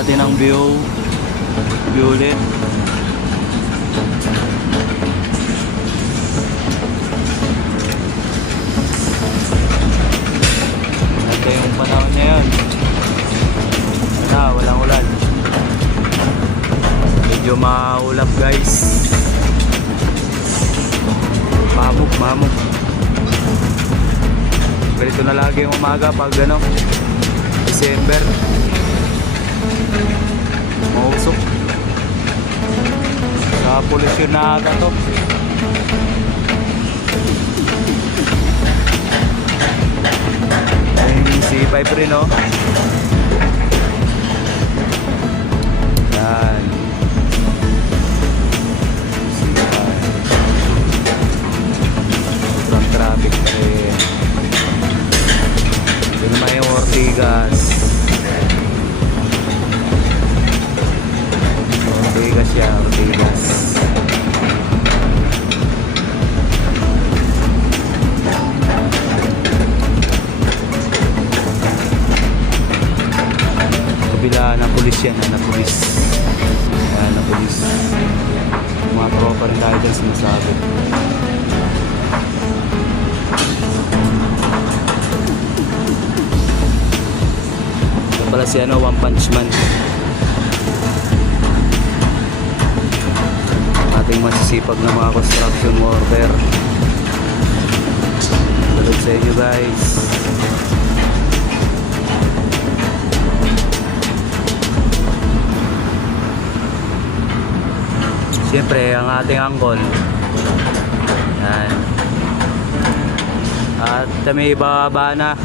natin ang view ulit. Ito yung panahon ngayon. Walang ulan. Medyo maulap guys. Mamok. Ganito na lagi yung umaga pag December. Mausok. Sa polusyon na aga to. Yung C5 rin yan. Sobrang traffic pa rin. Yun naman yung Ortigas. Ortigas. Kabila ng pulis yan, na pulis. Ayan, na pulis. Mga tropa rin tayo dyan sinasabi. Ito pala si One Punch Man. Ating masisipag na mga construction worker. Salud sa inyo guys. Siyempre ang ating angkol yan. At may ibaba na